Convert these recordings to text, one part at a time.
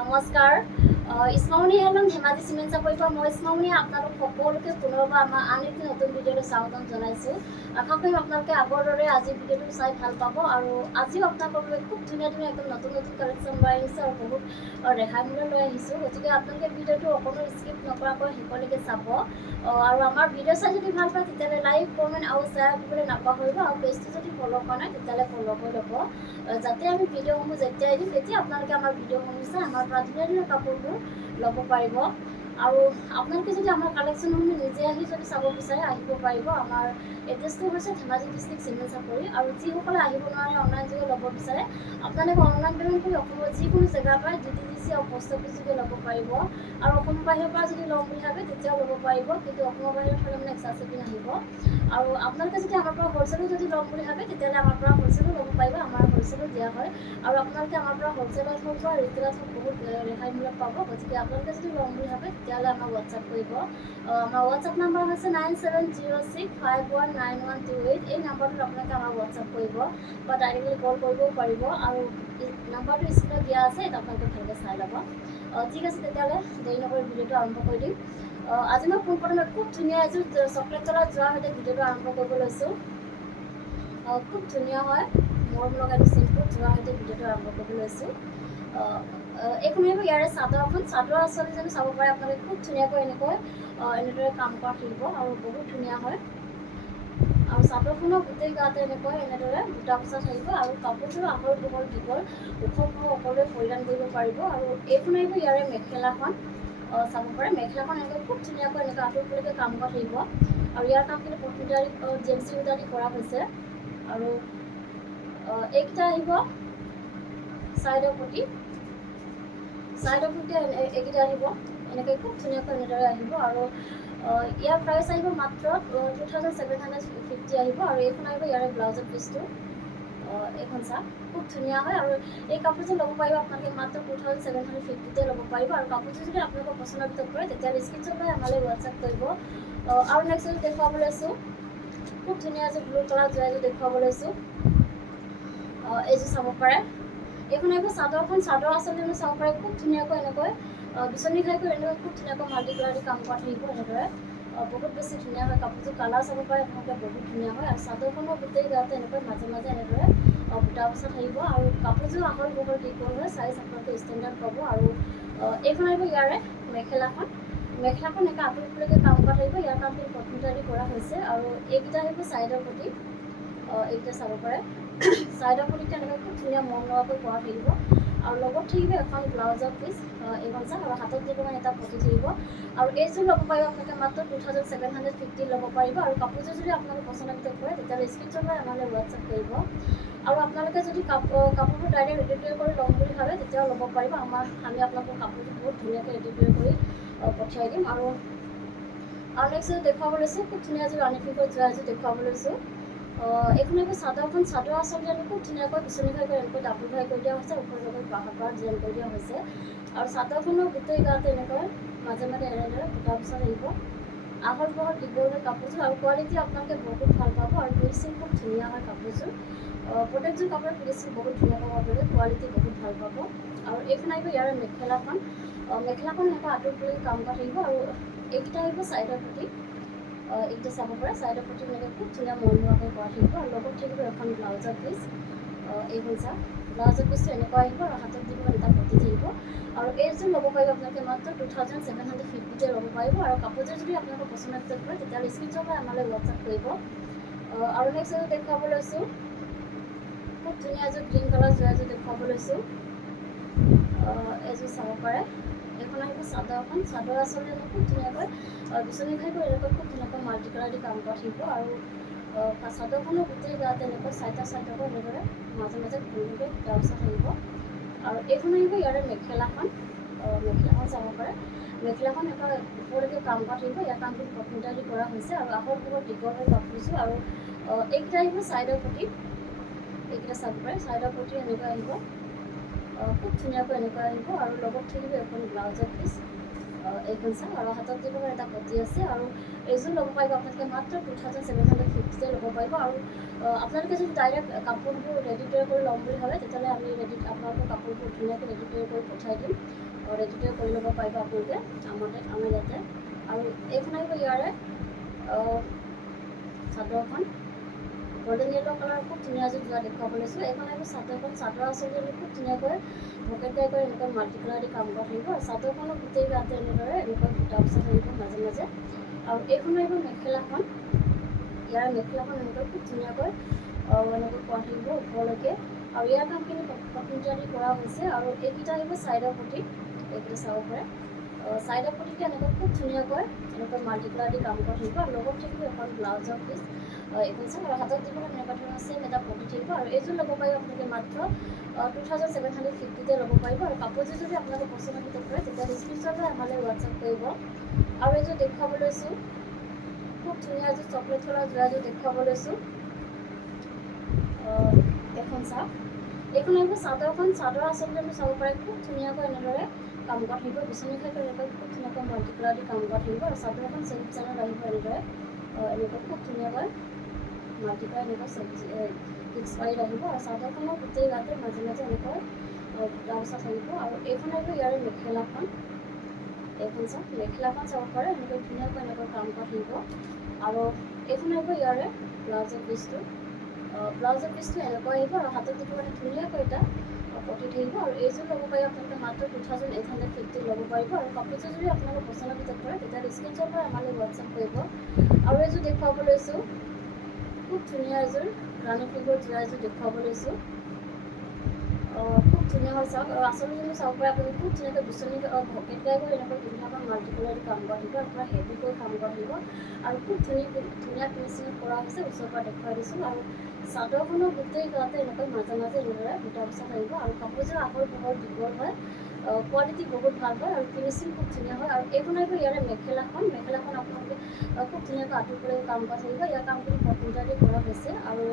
নমস্কাৰ ইছমামণি helm Dhemaji cement চাপৰিৰ পৰা মই ইছমামণি আপোনালোক সকলোকে পুনৰবাৰ আমাৰ আন এটি নতুন ভিডিঅ'লৈ স্বাগতম জনাইছোঁ। আশা কৰিম আপোনালোকে আগৰ দৰে আজি ভিডিঅ'টো চাই ভাল পাব আৰু আজিও আপোনালোকৰ খুব ধুনীয়া একদম নতুন কালেকশ্যন লৈ আহিছোঁ আৰু বহুত ৰেহাই মূল্য লৈ আহিছোঁ। গতিকে আপোনালোকে ভিডিঅ'টো অকণো স্কিপ নকৰাকৈ শেষলৈকে চাব আৰু আমাৰ ভিডিঅ' চাই যদি ভাল পায় তেতিয়াহ'লে লাইক কমেণ্ট আৰু শ্বেয়াৰ কৰিবলৈ নাপাহৰিব আৰু পেজটো যদি ফ'ল' কৰা নাই তেতিয়াহ'লে ফ'ল' কৰি ল'ব যাতে আমি ভিডিঅ'সমূহ যেতিয়াই দিম তেতিয়া আপোনালোকে আমাৰ ভিডিঅ'সমূহ চাই আমাৰ পৰা ধুনীয়া কাপোৰবোৰ ল'ব পাৰিব আৰু আপোনালোকে যদি আমাৰ কালেকশ্যনসমূহ নিজে আহি যদি চাব বিচাৰে আহিব পাৰিব। আমাৰ এড্ৰেছটো হৈছে ধেমাজি ডিষ্ট্ৰিক্ট চিমেণ্ট চাপৰি আৰু যিসকলে আহিব নোৱাৰে অনলাইন যোগে ল'ব বিচাৰে আপোনালোকে অনলাইন পে'মেণ্ট কৰি অসমৰ যিকোনো জেগাৰ পৰা DTDC আৰু পোষ্ট অফিচ যোগে ল'ব পাৰিব আৰু অসমৰ বাহিৰৰ পৰা যদি ল'ম বুলি ভাবে তেতিয়াও ল'ব পাৰিব, কিন্তু অসমৰ বাহিৰৰ ফালে মানে এক্সট্ৰা চাৰ্জ আহিব। আৰু আপোনালোকে যদি আমাৰ পৰা হ'লচেলো যদি ল'ম বুলি ভাবে তেতিয়াহ'লে আমাৰ পৰা হ'লচেলো ল'ব পাৰিব, আমাৰ হ'লচেলো দিয়া হয় আৰু আপোনালোকে আমাৰ পৰা হ'লচেলত হওক বা ৰিটেইলত হওক বহুত ৰেহাই মূল্যত পাব। গতিকে আপোনালোকে যদি ল'ম বুলি ভাবে তেতিয়াহ'লে আমাক হোৱাটছআপ কৰিব। আমাৰ হোৱাটছআপ নাম্বাৰ হৈছে 9706519128। এই নাম্বাৰটোত আপোনালোকে আমাক হোৱাটছআপ কৰিব বা ডাইৰেক্টলি কল কৰিবও পাৰিব আৰু নাম্বাৰটো স্ক্ৰীণত দিয়া আছে, এটা আপোনালোকে ভালকৈ চাই ল'ব। ঠিক আছে, তেতিয়াহ'লে দেৰি নকৰি ভিডিঅ'টো আৰম্ভ কৰি দিম। আজি মই পোনপ্ৰথমে খুব ধুনীয়া এযোৰ চকলেট কালাৰ যোৱাৰ সৈতে ভিডিঅ'টো আৰম্ভ কৰিব লৈছোঁ। খুব ধুনীয়া হয়, মৰম লগা এইটো চিম্পুল যোৱাৰ সৈতে ভিডিঅ'টো আৰম্ভ কৰিব লৈছোঁ। এইখন আহিব ইয়াৰে চাদৰখন। চাদৰ আচলতে যেন চাব পাৰে আপোনালোকে খুব ধুনীয়াকৈ এনেদৰে কাম কৰা থাকিব আৰু বহুত ধুনীয়া হয় আৰু চাদৰখনৰ গোটেই গাতে এনেদৰে বুটা বচা থাকিব আৰু কাপোৰযোৰ আহল বহল দীঘল ওখ সকলোৱে পৰিধান কৰিব পাৰিব। আৰু এইখন আহিব ইয়াৰে মেখেলাখন। চাব পাৰে মেখেলাখন খুব ধুনীয়াকৈ আঁঠুৰলৈকে কাম কৰা থাকিব আৰু ইয়াৰ কামখিনি পটুটাৰী জেমচি সূতাদি কৰা হৈছে আৰু এইকেইটা আহিব চাইডৰ প্ৰতি এইকেইটা আহিব খুব ধুনীয়াকৈ এনেদৰে আহিব আৰু ইয়াৰ প্ৰাইচ আহিব মাত্ৰ 2750 আহিব আৰু এইখন আহিব ইয়াৰে ব্লাউজৰ পিচটো। এইখন চাওক খুব ধুনীয়া হয় আৰু এই কাপোৰযোৰ ল'ব পাৰিব আপোনালোকে মাত্ৰ 2750 ল'ব পাৰিব আৰু কাপোৰযোৰ যদি আপোনালোকৰ পচন্দৰ ভিতৰত পৰে তেতিয়াহ'লে স্ক্ৰীনশ্বট লৈ আমালৈ হোৱাটছআপ কৰিব। আৰু নেক্সট এযোৰ দেখুৱাব লৈছোঁ, খুব ধুনীয়া এযোৰ ব্লু কালাৰ যোৱা এযোৰ দেখুৱাব লৈছোঁ। এইযোৰ চাব পাৰে, এইখন আহিব চাদৰখন। চাদৰ আচলতে চাব পাৰে খুব ধুনীয়াকৈ বিচনী খাইকৈ খুব ধুনীয়াকৈ মাল্টি কালাৰ দি কাম কৰা থাকিব এনেদৰে বহুত বেছি ধুনীয়া হয়। কাপোৰযোৰ কালাৰ চাব পাৰে আপোনালোকে বহুত ধুনীয়া হয় আৰু চাদৰখনৰ গোটেই গাতে মাজে এনেদৰে বুটা বচা থাকিব আৰু কাপোৰযোৰ আহল বহল দীঘল হয়, চাইজ আপোনালোকে ষ্টেণ্ডাৰ্ড পাব। আৰু এইখন আহিব ইয়াৰে মেখেলাখন আঁঠুৰলৈকে কাম কৰা থাকিব, ইয়াৰ কামখিনি কটনটাৰী কৰা হৈছে আৰু এইকেইটা আহিব চাইডৰ প্ৰতি। এইকেইটা চাব পাৰে চাইডৰ প্ৰতি খুব ধুনীয়া মৰম লগাকৈ কৰা থাকিব আৰু লগত থাকিব এখন ব্লাউজৰ পিচ। এইখন চাওক আৰু হাতত দিব এটা পতি থাকিব আৰু এইযোৰ ল'ব পাৰিব আপোনালোকে মাত্ৰ 2750 ল'ব পাৰিব আৰু কাপোৰযোৰ যদি আপোনালোকে পচন্দৰ ভিতৰত কৰে তেতিয়াহ'লে স্ক্ৰীনশ্বট লৈ আমালৈ হোৱাটছআপ কৰিব। আৰু আপোনালোকে যদি কাপোৰবোৰ ডাইৰেক্ট ৰেডি কৰি ল'ম বুলি ভাবে তেতিয়াও ল'ব পাৰিব। আমি আপোনালোকৰ কাপোৰবোৰ বহুত ধুনীয়াকৈ ৰেডি কৰি পঠিয়াই দিম। আৰু নেক্সট দেখুৱাব লৈছোঁ, খুব ধুনীয়া এযোৰ ৰাণীপিংকত যোৱা এযোৰ দেখুৱাব লৈছোঁ। এইখন আহিব চাদৰখন। চাদৰ আচলতে খুব ধুনীয়াকৈ বিচনী ঘাই কৰি ডাবুল ঘাই কৰি দিয়া হৈছে, ওপৰৰ লগত বাঁহৰ ডিজাইন কৰি দিয়া হৈছে আৰু চাদৰখনৰ গোটেই গাতে মাজে এনেদৰে বুটা বচা থাকিব, আহল বহল দীঘল হয় কাপোৰযোৰ আৰু কোৱালিটি আপোনালোকে বহুত ভাল পাব আৰু ফিনিচিং খুব ধুনীয়া হয় কাপোৰযোৰ। প্ৰত্যেকযোৰ কাপোৰৰ ফিনিচিং বহুত ধুনীয়া পাব আপোনালোকে, কোৱালিটি বহুত ভাল পাব। আৰু এইখন আহিব ইয়াৰে মেখেলাখন। মেখেলাখন আঁঠুৰলৈকে কাম কৰা থাকিব আৰু এইকেইটা আহিব চাইডৰ প্ৰতি। এইকেইটা চাব পাৰে চাইডৰ প্ৰতি খুব ধুনীয়া মৰম লগাকৈ কৰা থাকিব আৰু লগত থাকিব এখন ব্লাউজৰ পিচ। এইখন চাওক ব্লাউজৰ পিচটো আহিব আৰু হাতত দিব এটা পতি থাকিব আৰু এইযোৰ ল'ব পাৰিব আপোনালোকে মাত্ৰ 2750 ল'ব পাৰিব আৰু কাপোৰযোৰ যদি আপোনালোকৰ পচন্দৰ ভিতৰত পৰে তেতিয়াহ'লে স্ক্ৰীনশ্বট লৈ আমালৈ হোৱাটছআপ কৰিব। আৰু নেক্সট এযোৰ দেখুৱাব লৈছোঁ, খুব ধুনীয়া এযোৰ গ্ৰীণ কালাৰ যোৱা এযোৰ দেখুৱাব লৈছোঁ। এইযোৰ চাব পাৰে, এইখন আহিব চাদৰখন। চাদৰ আচলতে খুব ধুনীয়াকৈ বিচনী ঘাই কৰি খুব ধুনীয়াকৈ মাল্টি কালাৰ দি কাম কৰা থাকিব আৰু চাদৰখনৰ গোটেই গাতে চাইডৰ এনেদৰে মাজে ধুনীয়াকৈ বুটা বচা থাকিব। আৰু এইখন আহিব ইয়াৰে মেখেলাখন। মেখেলাখন চাব পাৰে, মেখেলাখন ওপৰলৈকে কাম কৰা থাকিব, ইয়াৰ কামখিনি কটনটাৰী কৰা হৈছে আৰু আহল বহল দীঘল হৈ কাপোৰযোৰ। আৰু এইকেইটা আহিব চাইডৰ প্ৰতি। এইকেইটা চাব পাৰে চাইডৰ প্ৰতি আহিব, খুব ধুনীয়াকৈ আহিব আৰু লগত থাকিব এখন ব্লাউজৰ পিচ। এইখন চাওক আৰু হাতত দিব এটা পতি আছে আৰু এইযোৰ ল'ব পাৰিব আপোনালোকে মাত্ৰ 2750 ল'ব পাৰিব। আৰু আপোনালোকে যদি ডাইৰেক্ট কাপোৰবোৰ ৰেডি কৰি ল'ম বুলি ভাবে তেতিয়াহ'লে আমি আপোনালোকৰ কাপোৰবোৰ ধুনীয়াকৈ ৰেডি কৰি পঠিয়াই দিম। ৰেডিটোৱে কৰি ল'ব পাৰিব আপোনালোকে আমাৰ ইয়াতে। আৰু এইখন আহিব ইয়াৰে চাদৰখন গল্ডেন য়েল্লো কালাৰ খুব ধুনীয়া এযোৰ যোৱা দেখুৱাব লৈছোঁ। এইখন আহিব চাদৰখন। চাদৰ আচলতে খুব ধুনীয়াকৈ ভকেট টাইপ কৰি এনেকৈ মাল্টি কালাৰ দি কাম কৰা থাকিব। আৰু চাদৰখনৰ গোটেই গাতে এনেদৰে এনেকৈ বুটা বচা থাকিব মাজে মাজে। আৰু এইখন আহিব মেখেলাখন। ইয়াৰ মেখেলাখন এনেকৈ খুব ধুনীয়াকৈ এনেকৈ কৰা থাকিব ওপৰলৈকে। আৰু ইয়াৰ কামখিনি কটনজাৰী কৰা হৈছে। আৰু এইকেইটা আহিব ছাইডৰ পটি, এইকেইটা চাব পাৰে। ছাইডৰ পটিতে এনেকৈ খুব ধুনীয়াকৈ এনেকৈ মাল্টি কালাৰ দি কাম কৰা থাকিব। আৰু লগত থাকিব এখন ব্লাউজৰ পিচ, এইখন চাওক। আৰু হাতত দিব এনেকুৱা ধৰণৰ চেম এটা পটি থাকিব। আৰু এইযোৰ ল'ব পাৰিব আপোনালোকে মাত্ৰ 2750তে ল'ব পাৰিব। আৰু কাপোৰযোৰ যদি আপোনালোকে পচন্দ কৰে তেতিয়াহ'লে স্ক্ৰীনশ্বট লৈ আমালৈ হোৱাটছআপ কৰিব। আৰু এইযোৰ দেখুৱাব লৈছোঁ, খুব ধুনীয়া এযোৰ চকলেট কালাৰ যোৰা এযোৰ দেখুৱাব লৈছোঁ। এখন চাওক। এইখন আহিব চাদৰখন। চাদৰ আচলতে আমি চাব পাৰে খুব ধুনীয়াকৈ এনেদৰে কাম কৰা থাকিব। বিচনী খাইকৈ এনেকৈ খুব ধুনীয়াকৈ মাল্টি কালাৰ দি কাম কৰা থাকিব। আৰু চাদৰখন চেঞ্জ চেনেল আহিব এনেদৰে এনেকৈ খুব ধুনীয়াকৈ মাল্টি কালাৰ এনেকৈ ফিক্স পাৰি আহিব। আৰু চাদৰখনৰ গোটেই গাতে মাজে মাজে এনেকৈ বুটা বচা থাকিব। আৰু এইখন আহিব ইয়াৰে মেখেলাখন। এইখন চাওক, মেখেলাখন চাব পাৰে এনেকৈ ধুনীয়াকৈ এনেকৈ কাম কৰা থাকিব। আৰু এইখন আহিব ইয়াৰে ব্লাউজৰ পিচটো। ব্লাউজৰ পিচটো এনেকুৱা আহিব। আৰু হাতত দিব ধুনীয়াকৈ এটা পটি থাকিব। আৰু এইযোৰ ল'ব পাৰিব আপোনালোকে মাত্ৰ 2850 ল'ব পাৰিব। আৰু কাপোৰযোৰ যদি আপোনালোকৰ পচন্দ কৰে তেতিয়াহ'লে স্ক্ৰীনশ্বট লৈ আমালৈ হোৱাটছআপ কৰিব। আৰু এইযোৰ দেখুৱাব লৈছোঁ, খুব ধুনীয়া এযোৰ ৰাণী ফিগৰ যোৰা এযোৰ দেখুৱাব লৈছোঁ। খুব ধুনীয়া হয় চাওক। আৰু আচলতে যদি চাব পাৰে আপোনালোকে খুব ধুনীয়াকৈ বিচনী ভকেট গাই কৰি এনেকৈ ধুনীয়াকৈ মাল্টি কালাৰ দি কাম কৰা থাকিব। আৰু পূৰা হেভিকৈ কাম কৰা থাকিব। আৰু খুব ধুনীয়া ফিনিচিঙত কৰা হৈছে, ওচৰৰ পৰা দেখুৱাই দিছোঁ। আৰু চাদৰখনৰ গোটেই গাতে এনেকৈ মাজে মাজে এনেদৰে বুটা বচা থাকিব। আৰু কাপোৰযোৰ আহল বহল দীঘল হয়, কোৱালিটি বহুত ভাল হয়। আৰু ফিনিচিং খুব ধুনীয়া হয়। আৰু এইখন আহিব ইয়াৰে মেখেলাখন। মেখেলাখন আপোনালোকে খুব ধুনীয়াকৈ আঁতৰি কৰি কাম কৰা থাকিব। ইয়াৰ কামখিনি কটনজাৰী কৰা হৈছে। আৰু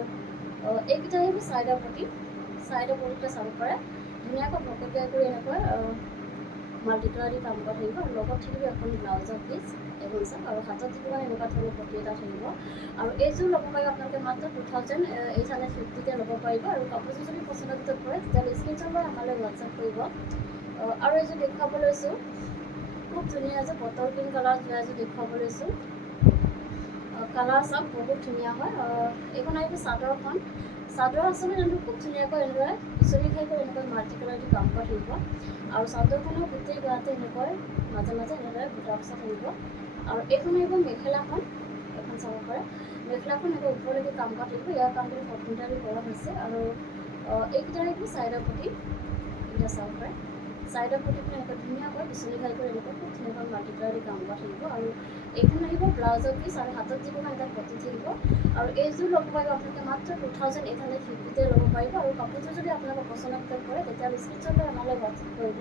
এইকেইটা আহিব ছাইডৰ পটি। ছাইডৰ পটিটা চাব পাৰে ধুনীয়াকৈ ভকেট গাই কৰি এনেকৈ মাল্টি কালাৰ দি কাম কৰা থাকিব। আৰু লগত থাকিব এখন ব্লাউজৰ পিচ, এইখন চাওক। আৰু হাতত দিব এনেকুৱা ধৰণৰ পটি এটা থাকিব। আৰু এইযোৰ ল'ব পাৰিব আপোনালোকে মাত্ৰ 2850তে ল'ব পাৰিব। আৰু কাপোৰযোৰ যদি পচন্দ কৰে তেতিয়াহ'লে স্ক্ৰীনশ্বট লৈ আমালৈ হোৱাটছআপ কৰিব। আৰু এইযোৰ দেখুৱাব লৈছোঁ, খুব ধুনীয়া এযোৰ বটল গ্ৰীণ কালাৰ যোৰা এযোৰ দেখুৱাব লৈছোঁ। কালাৰ চাওক বহুত ধুনীয়া হয়। এইখন আহিব চাদৰখন। চাদৰ আচলতে খুব ধুনীয়াকৈ এনেদৰে বিচনী খাইকৈ এনেকৈ মাল্টি কালাৰ দি কাম কৰা থাকিব। আৰু চাদৰখনৰ গোটেই গাতে এনেকৈ মাজে মাজে এনেদৰে বুটা বচা থাকিব। আৰু এইখন আহিব মেখেলাখন। এখন চাব পাৰে মেখেলাখন এনেকৈ ওপৰলৈকে কাম কৰা থাকিব। ইয়াৰ কামখিনি কটনজাৰী কৰা হৈছে। আৰু এইকেইটা আহিব ছাইডৰ পটি, এইকেইটা চাব পাৰে। ছাইডৰ পটিখিনি এনেকৈ ধুনীয়াকৈ বিচনী খাই কৰি এনেকৈ খুব ধুনীয়াকৈ মাল্টি কালাৰ দি কাম কৰা থাকিব। আৰু এইখন আহিব ব্লাউজৰ পিচ। আৰু হাতত দিব এটা পটি থাকিব। আৰু এইযোৰ ল'ব পাৰিব আপোনালোকে মাত্ৰ 2850তে ল'ব পাৰিব। আৰু কাপোৰযোৰ যদি আপোনালোকৰ পচন্দ কৰে তেতিয়াহ'লে স্ক্ৰীনশ্বট লৈ আমালৈ হোৱাটছআপ কৰিব।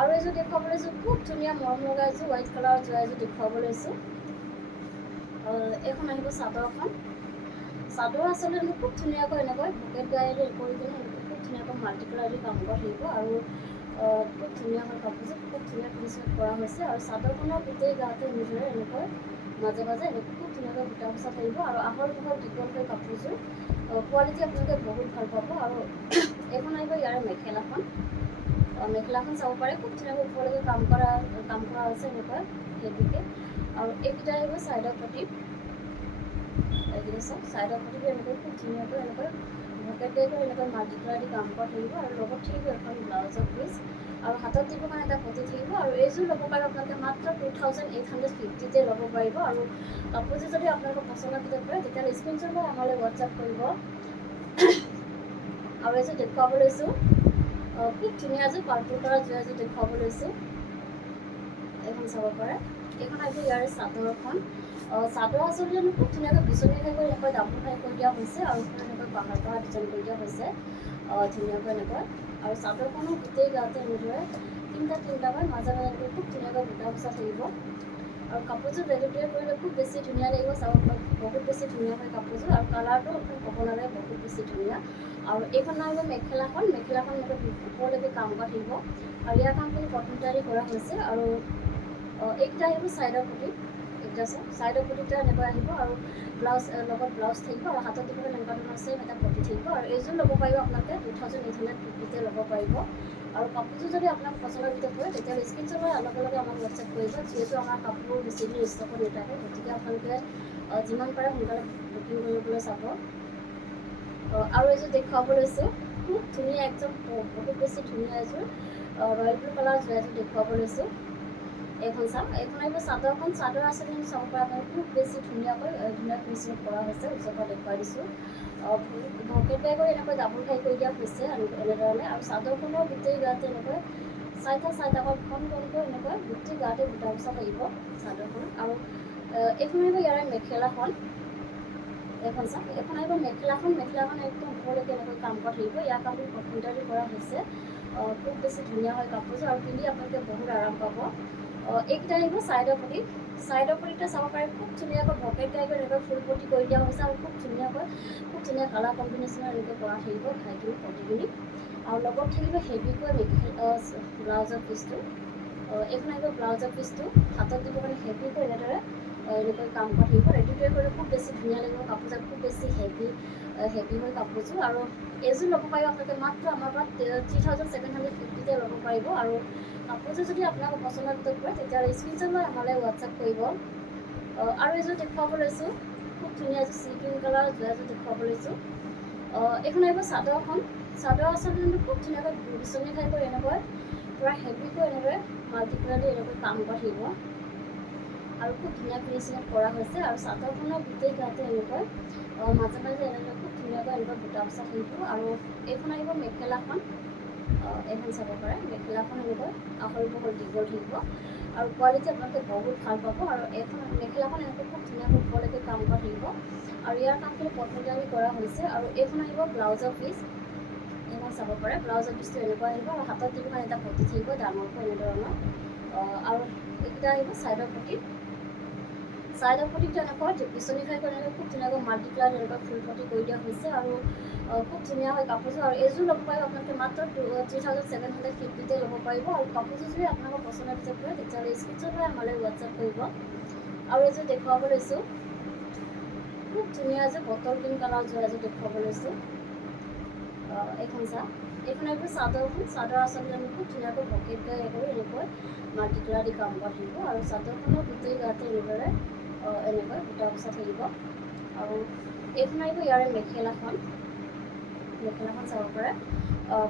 আৰু এইযোৰ দেখুৱাব লৈছোঁ, খুব ধুনীয়া মৰম লগা এযোৰ হোৱাইট কালাৰৰ যোৰা এযোৰ দেখুৱাব লৈছোঁ। এইখন আহিব চাদৰখন। চাদৰ আচলতে খুব ধুনীয়াকৈ এনেকৈ ভকেট গাই কৰি কিনে এনেকৈ খুব ধুনীয়াকৈ মাল্টি কালাৰ দি কাম কৰা থাকিব। আৰু খুব ধুনীয়া হয় কাপোৰযোৰ, খুব ধুনীয়া ফিনিচিং কৰা হৈছে। আৰু চাদৰখনৰ গোটেই গাতে এনেদৰে এনেকৈ মাজে মাজে এনেকৈ খুব ধুনীয়াকৈ বুটা বচা থাকিব। আৰু আহল বহল দীঘল হৈ কাপোৰযোৰ কোৱালিটি আপোনালোকে বহুত ভাল পাব। আৰু এইখন আহিব ইয়াৰে মেখেলাখন। মেখেলাখন চাব পাৰে খুব ধুনীয়াকৈ ওপৰলৈকে কাম কৰা হৈছে এনেকৈ হেভিকৈ। আৰু এইকেইটা আহিব ছাইডৰ পটি, এইকেইটা চাওক। ছাইডৰ পটিটো এনেকৈ খুব ধুনীয়াকৈ এনেকৈ ভকেট গাই কৰি এনেকৈ মাল্টি কালাৰ দি কাম কৰা থাকিব। আৰু লগত থাকিব এখন ব্লাউজৰ পিচ। আৰু হাতত দিব কাৰণে এটা পটি থাকিব। আৰু এইযোৰ ল'ব পাৰিব আপোনালোকে মাত্ৰ 2850তে ল'ব পাৰিব। আৰু কাপোৰযোৰ যদি আপোনালোকৰ পচন্দ কৰে তেতিয়াহ'লে স্ক্ৰীনশ্বট লৈ আমালৈ হোৱাটছআপ কৰিব। আৰু এইযোৰ দেখুৱাব লৈছোঁ, খুব ধুনীয়া এযোৰ পাৰ্পল কালাৰ যোৰা এযোৰ দেখুৱাব লৈছোঁ। এইখন চাব পাৰে। এইখন আহিব ইয়াৰে চাদৰখন। চাদৰ আচলতে খুব ধুনীয়াকৈ বিচনী খাই কৰি এনেকৈ ডাবুল ফ্ৰাই কৰি দিয়া হৈছে। আৰু এনেকৈ পাহাৰ ডিজাইন কৰি দিয়া হৈছে ধুনীয়াকৈ এনেকৈ। আৰু চাদৰখনৰ গোটেই গাতে এনেদৰে তিনিটাকৈ মাজে মাজে এনেকৈ খুব ধুনীয়াকৈ বুটা বচা থাকিব। আৰু কাপোৰযোৰ ৰেডিটোৱে কৰিলে খুব বেছি ধুনীয়া লাগিব, চাব বহুত বেছি ধুনীয়া হয় কাপোৰযোৰ। আৰু কালাৰটো ক'ব নালাগে, বহুত বেছি ধুনীয়া। আৰু এইখন আহিব মেখেলাখন। মেখেলাখন এনেকৈ ওপৰলৈকে কাম কৰা থাকিব। আৰু ইয়াৰ কামখিনি কটনজাৰী কৰা হৈছে। আৰু এইকেইটা আহিব ছাইডৰ পটি, এইকেইটা চাওক। ছাইডৰ পটিটা এনেকৈ আহিব। আৰু লগত ব্লাউজ থাকিব। আৰু হাতত দিবলৈ এনেকুৱা ধৰণৰ চেম এটা পটি থাকিব। আৰু এইযোৰ ল'ব পাৰিব আপোনালোকে 2850তে ল'ব পাৰিব। আৰু কাপোৰযোৰ যদি আপোনাক পচন্দৰ ভিতৰত পৰে তেতিয়াহ'লে স্ক্ৰীনশ্বট লৈ লগে লগে আমাক হোৱাটছএপ কৰিব। যিহেতু আমাৰ কাপোৰবোৰ বেছিদিন ষ্টকত নাথাকে, গতিকে আপোনালোকে যিমান পাৰে সোনকালে বুকিং কৰিবলৈ চাব। আৰু এযোৰ দেখুৱাব লৈছোঁ, খুব ধুনীয়া, একদম বহুত বেছি ধুনীয়া এযোৰ ৰয়েল ব্লু কালাৰ এযোৰ দেখুৱাব লৈছোঁ। এইখন চাওক, এইখন আহিব চাদৰখন। চাদৰ আছে কিন্তু চাব পৰা আপোনালোকে খুব বেছি ধুনীয়া ফিনিচিং কৰা হৈছে। ওচৰৰ পৰা দেখুৱাই দিছোঁ। ভকেট বেগৰ এনেকৈ ডাবুল খাই কৰি দিয়া হৈছে এনেধৰণে। আৰু চাদৰখনৰ গোটেই গাতে এনেকৈ চাৰিটাকৈ ঘনকৈ এনেকৈ গোটেই গাতে বুটা বচা লাগিব চাদৰখন। আৰু এইখন আহিব ইয়াৰে মেখেলাখন। এইখন চাওক, এইখন আহিব মেখেলাখন। মেখেলাখন একদম ওপৰলৈকে এনেকৈ কাম কৰা থাকিব। ইয়াৰ কামটো কম্পিউটাৰ কৰা হৈছে। খুব বেছি ধুনীয়া হয় কাপোৰযোৰ, আৰু পিন্ধি আপোনালোকে বহুত আৰাম পাব। এইকেইটা আহিব ছাইডৰ পটি। ছাইডৰ পটিটা চাব পাৰে, খুব ধুনীয়াকৈ ভকেট টাইপৰ এনেকৈ ফুল পটি কৰি দিয়া হৈছে। আৰু খুব ধুনীয়া কালাৰ কম্বিনেশ্যনৰ এনেকৈ কৰা থাকিব ঘাইখিনি পটিখিনি। আৰু লগত থাকিব হেভিকৈ ব্লাউজৰ পিচটো। এইখন আহিব ব্লাউজৰ পিচটো। হাতত দিব কাৰণে হেভিকৈ এনেদৰে এনেকৈ কাম কৰা থাকিব। ৰেডি কৰি খুব বেছি ধুনীয়া লাগিব কাপোৰযোৰ, খুব বেছি হেভি হয় কাপোৰযোৰ। আৰু এইযোৰ ল'ব পাৰিব আপোনালোকে মাত্ৰ আমাৰ পৰা 3750 ল'ব পাৰিব। আৰু কাপোৰযোৰ যদি আপোনালোকৰ পচন্দৰ ভিতৰত পৰে তেতিয়াহ'লে স্ক্ৰীনশ্বট লৈ আমালৈ হোৱাটছএপ কৰিব। আৰু এযোৰ দেখুৱাব লৈছোঁ, খুব ধুনীয়া এযোৰ চি গ্ৰীণ কালাৰ এযোৰ দেখুৱাব লৈছোঁ। এইখন আহিব চাদৰখন। চাদৰ আচলতে খুব ধুনীয়াকৈ বিচনী খাই কৰি এনেকৈ পূৰা হেভিকৈ এনেকৈ মাল্টিকালাৰ দি এনেকৈ কাম কৰা থাকিব। আৰু খুব ধুনীয়া ফিনিচিঙত কৰা হৈছে। আৰু চাদৰখনৰ গোটেই গাতে এনেকৈ মাজে এনেকৈ খুব ধুনীয়াকৈ এনেকৈ বুটা বচা থাকিব। আৰু এইখন আহিব মেখেলাখন। এইখন চাব পাৰে, মেখেলাখন এনেকৈ আহল বহল দীঘল থাকিব। আৰু কোৱালিটি আপোনালোকে বহুত ভাল পাব। আৰু এইখন মেখেলাখন এনেকৈ খুব ধুনীয়াকৈ ওপৰলৈকে কাম কৰা থাকিব। আৰু ইয়াৰ কামখিনি পটমিটাৰি কৰা হৈছে। আৰু এইখন আহিব ব্লাউজৰ পিচ। এইখন চাব পাৰে, ব্লাউজৰ পিচটো এনেকুৱা আহিব। আৰু হাতত দিব কাৰণে এটা পটি থাকিব ডাঙৰকৈ এনেধৰণৰ। আৰু এইকেইটা আহিব ছাইডৰ পটি। ছাইডৰ পটিটো এনেকুৱা বিচনী খাই কৰি এনেকৈ খুব ধুনীয়াকৈ মাল্টিকালাৰ এনেকুৱা ফুল পটি কৰি দিয়া হৈছে। আৰু খুব ধুনীয়া হয় কাপোৰযোৰ। আৰু এইযোৰ ল'ব পাৰিব আপোনালোকে মাত্ৰ 3750 ল'ব পাৰিব। আৰু কাপোৰযোৰ যদি আপোনালোকৰ পচন্দৰ ভিতৰত পৰে তেতিয়াহ'লে স্ক্ৰীনশ্বট লৈ আমালৈ হোৱাটছএপ কৰিব। আৰু এযোৰ দেখুৱাব লৈছোঁ, খুব ধুনীয়া এযোৰ বটল গ্ৰীণ কালাৰ এযোৰ দেখুৱাব লৈছোঁ। এইখন চাওক, এইখন আহিব চাদৰখন। চাদৰ আচলতে আমি খুব ধুনীয়াকৈ পকেট গাই এনেকৈ মাল্টিকালাৰ দি কাম কৰা থাকিব। আৰু চাদৰখনৰ গোটেই গাতে এনেদৰে এনেকৈ বুটা বচা থাকিব। আৰু এইখন আহিব ইয়াৰে মেখেলাখন। মেখেলাখন চাব পাৰে,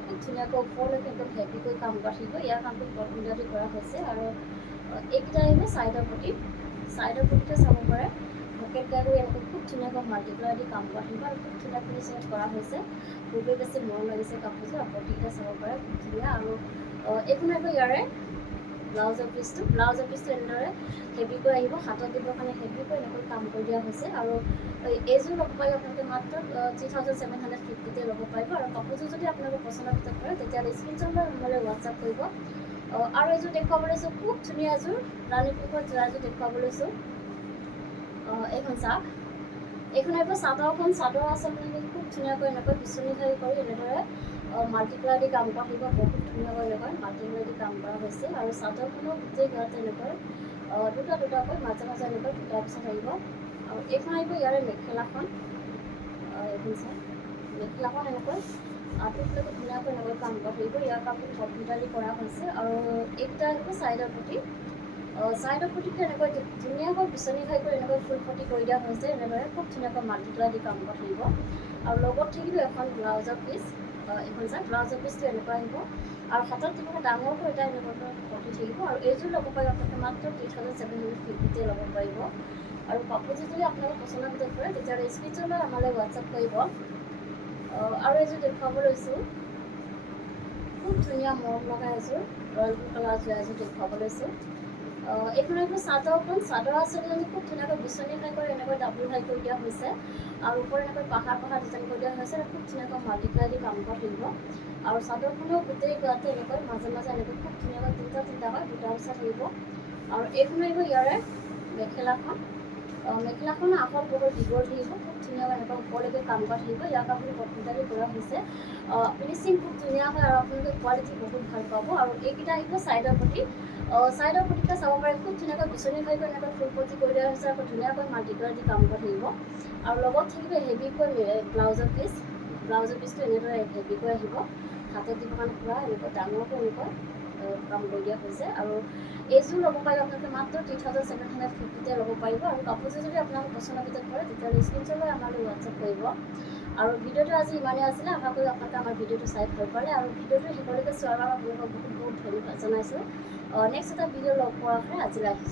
খুব ধুনীয়াকৈ ওপৰলৈকে একদম হেভিকৈ কাম কৰা থাকিব। ইয়াৰ কামটো পটমিটাৰি কৰা হৈছে। আৰু এইকেইটা আহিব ছাইডৰ পটি। ছাইডৰ পটিটো চাব পাৰে, ভকেট গাই কৰি এনেকৈ খুব ধুনীয়াকৈ মাল্টিকালাৰ দি কাম কৰা থাকিব। আৰু খুব ধুনীয়া ফিনিচিঙত কৰা হৈছে। খুবেই বেছি মৰম লাগিছে কাপোৰযোৰ। আৰু পটিকেইটা চাব পাৰে, খুব ধুনীয়া। আৰু এইখন আহিব ইয়াৰে ব্লাউজৰ পিচটো। ব্লাউজৰ পিচটো এনেদৰে হেভিকৈ আহিব। হাতত দিবৰ কাৰণে হেভিকৈ এনেকৈ কাম কৰি দিয়া হৈছে। আৰু এইযোৰ ল'ব পাৰিব আপোনালোকে মাত্ৰ 3750 ল'ব পাৰিব। আৰু কাপোৰযোৰ যদি আপোনালোকৰ পচন্দৰ ভিতৰত পৰে তেতিয়াহ'লে স্ক্ৰীনশ্বট লৈ আমালৈ হোৱাটছএপ কৰিব। আৰু এযোৰ দেখুৱাব লৈছোঁ, খুব ধুনীয়া এযোৰ ৰাণী পিংকত এযোৰ দেখুৱাব লৈছোঁ। এইখন চাওক, এইখন আহিব চাদৰখন। চাদৰ আচলতে খুব ধুনীয়াকৈ এনেকৈ বিচনী খাই কৰি এনেদৰে মাল্টিকালাৰ দি কাম কৰা থাকিব। বহুত ধুনীয়াকৈ এনেকৈ মাল্টিকালাৰ দি কাম কৰা হৈছে। আৰু চাদৰখনৰ গোটেই গাতে এনেকৈ দুটাকৈ মাজে এনেকৈ বুটা বচা থাকিব। আৰু এইখন আহিব ইয়াৰে মেখেলাখন। এইখন চাওক, মেখেলাখন এনেকৈ আঁঠুলৈকে ধুনীয়াকৈ এনেকৈ কাম কৰা থাকিব। ইয়াৰ কামটো কম্পিউটাৰি কৰা হৈছে। আৰু এইকেইটা আহিব ছাইডৰ পটি। ছাইডৰ পটিটো এনেকৈ ধুনীয়াকৈ বিচনী খাই কৰি এনেকৈ ফুল পটি কৰি দিয়া হৈছে। এনেদৰে খুব ধুনীয়াকৈ মাল্টিকালাৰ দি কাম কৰা থাকিব। আৰু লগত থাকিব এখন ব্লাউজৰ পিচ। এইখন চাওক, ব্লাউজৰ পিচটো এনেকুৱা আহিব। আৰু হাতত দিবলৈ ডাঙৰকৈ এটা এনেকুৱা পটি থাকিব। আৰু এইযোৰ ল'ব পাৰিব আপোনালোকে মাত্ৰ 3750 ল'ব পাৰিব। আৰু কাপোৰযোৰ যদি আপোনালোকৰ পচন্দৰ ভিতৰত পৰে তেতিয়াহ'লে স্ক্ৰীনশ্বট লৈ আমালৈ হোৱাটছএপ কৰিব। আৰু এযোৰ দেখুৱাব লৈছোঁ, খুব ধুনীয়া মৰম লগা এযোৰ ৰয়েল ব্লু কালাৰ এযোৰ দেখুৱাব লৈছোঁ। এইখন আহিব চাদৰখন। চাদৰ আচলতে আমি খুব ধুনীয়াকৈ বিচনী খাই কৰি এনেকৈ ডাবুল হাই কৰি দিয়া হৈছে। আৰু ওপৰত এনেকৈ পাহাৰ ডিজাইন কৰি দিয়া হৈছে। আৰু খুব ধুনীয়াকৈ মাল্টিকালাৰ দি কাম কৰা থাকিব। আৰু চাদৰখনৰ গোটেই গাতে এনেকৈ মাজে এনেকৈ খুব ধুনীয়াকৈ তিনিটাকৈ বুটা বচা থাকিব। আৰু এইখন আহিব ইয়াৰে মেখেলাখন। মেখেলাখন আহল বহল দীঘল থাকিব। খুব ধুনীয়াকৈ এনেকৈ ওপৰলৈকে কাম কৰা থাকিব। ইয়াৰ কামখিনি কম্পিউটাৰি কৰা হৈছে। ফিনিচিং খুব ধুনীয়া হয়। আৰু আপোনালোকে কোৱালিটি বহুত ভাল পাব। আৰু এইকেইটা আহিব ছাইডৰ পটি। ছাইডৰ পটিকেইটা চাব পাৰে, খুব ধুনীয়াকৈ বিচনী খাই কৰি এনেকৈ ফুল পটি কৰি দিয়া হৈছে। আকৌ ধুনীয়াকৈ মাল্টিকালাৰ দি কাম কৰা থাকিব। আৰু লগত থাকিব হেভিকৈ ব্লাউজৰ পিচ। ব্লাউজৰ পিচটো এনেদৰে হেভিকৈ আহিব। হাতত দিব কাৰণে পূৰা এনেকুৱা ডাঙৰকৈ এনেকুৱা কাম কৰি দিয়া হৈছে। আৰু এইযোৰ ল'ব পাৰিব আপোনালোকে মাত্ৰ 3750তে ল'ব পাৰিব। আৰু কাপোৰযোৰ যদি আপোনালোক পচন্দৰ ভিতৰত পৰে তেতিয়াহ'লে স্ক্ৰীনশ্বট লৈ আমালৈ হোৱাটছআপ কৰিব। আৰু ভিডিঅ'টো আজি ইমানেই আছিলে। আশা কৰোঁ আপোনালোকে আমাৰ ভিডিঅ'টো চাই ভাল পালে। আৰু ভিডিঅ'টো শেষলৈকে চোৱাৰ বাবে আপোনালোকক বহুত বহুত ধন্যবাদ জনাইছোঁ। নেক্সট এটা ভিডিঅ' লগ পোৱাৰ আশাৰে আজিলৈ ৰাখিছোঁ।